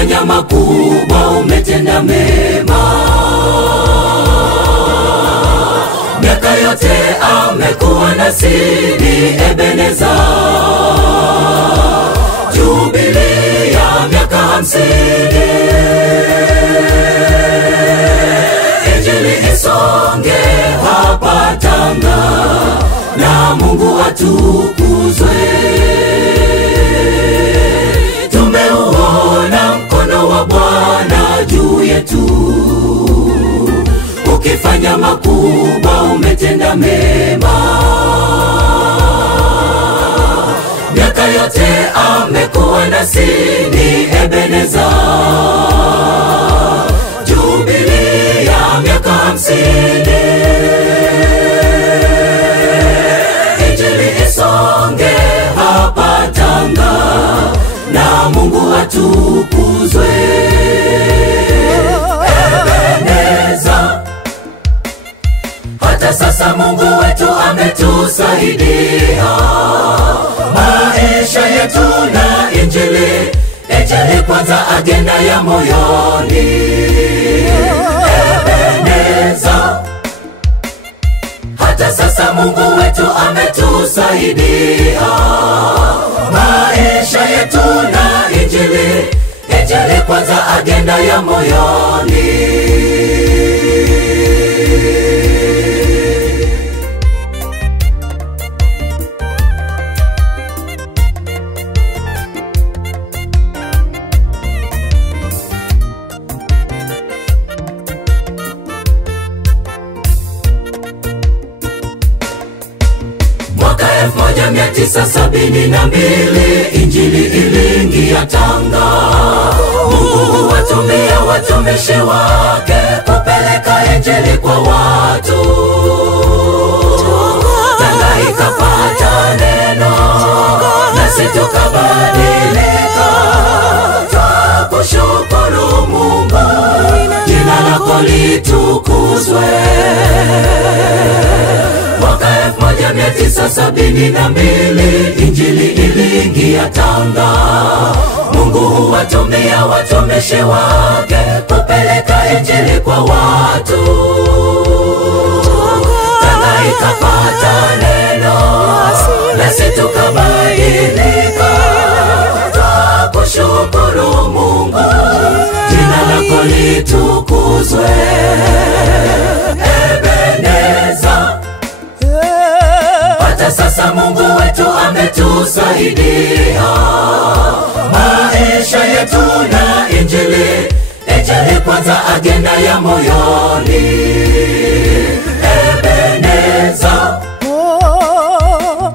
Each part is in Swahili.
ukifanya makubwa umetenda mema. Miaka yote amekuwa nasi ni Ebeneza. Jubilee ya miaka 50, Injili isonge hapa Tanga na Mungu atukuzwe. Tumeuona mkono wa Bwana juu yetu, ukifanya makubwa umetenda mema. Miaka yote amekuwa nasi ni Ebeneza. Jubilee ya miaka 50, Injili isonge hapa Tanga na Mungu atukuzwe. Ebeneza, hata sasa Mungu wetu ametusaidia. Maisha yetu na Injili, Injili kwanza, agenda ya moyoni. Ebeneza, hata sasa Mungu wetu ametusaidia. Maisha yetu na Injili, Injili kwanza, agenda ya moyoni. Mwaka 1972 Injili iliingia Tanga. Mungu huwatumia watumishi wake kupeleka Injili kwa watu. Tanga ikapata neno, nasi tukabadilika. Twakushukuru Mungu, jina lako litukuzwe. Mwaka 1972 Injili iliingia Tanga. Mungu huwatumia watumishi wake kupeleka Injili kwa watu. Tanga ikapata neno, nasi tukabadilika. Twakushukuru Mungu, jina lako litukuzwe. Ebeneza, hata sasa Mungu wetu ametusaidia. Maisha yetu na Injili, Injili kwanza, agenda ya moyoni. Ebeneza,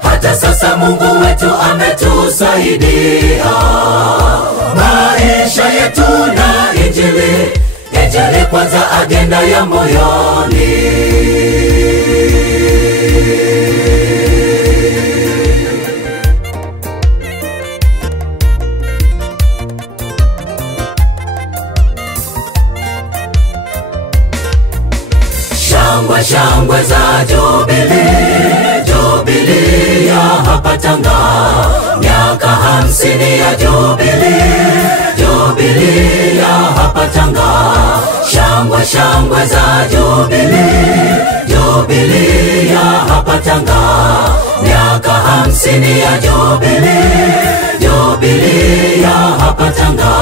hata sasa Mungu wetu ametusaidia. Maisha yetu na Injili, Injili kwanza, agenda ya moyoni. Shangwe shangwe za Jubilee, Jubilee ya hapa Tanga. Miaka 50 ya Jubilee, Jubilee ya hapa Tanga. Shangwe shangwe za Jubilee, Jubilee ya hapa Tanga. Miaka 50 ya Jubilee, Jubilee ya hapa Tanga.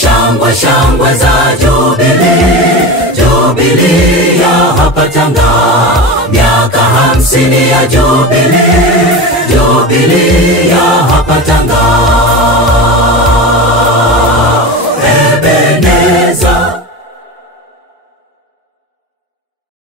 Shangwe shangwe za Jubilee, Jubilee ya hapa Tanga. Miaka 50 ya Jubilee,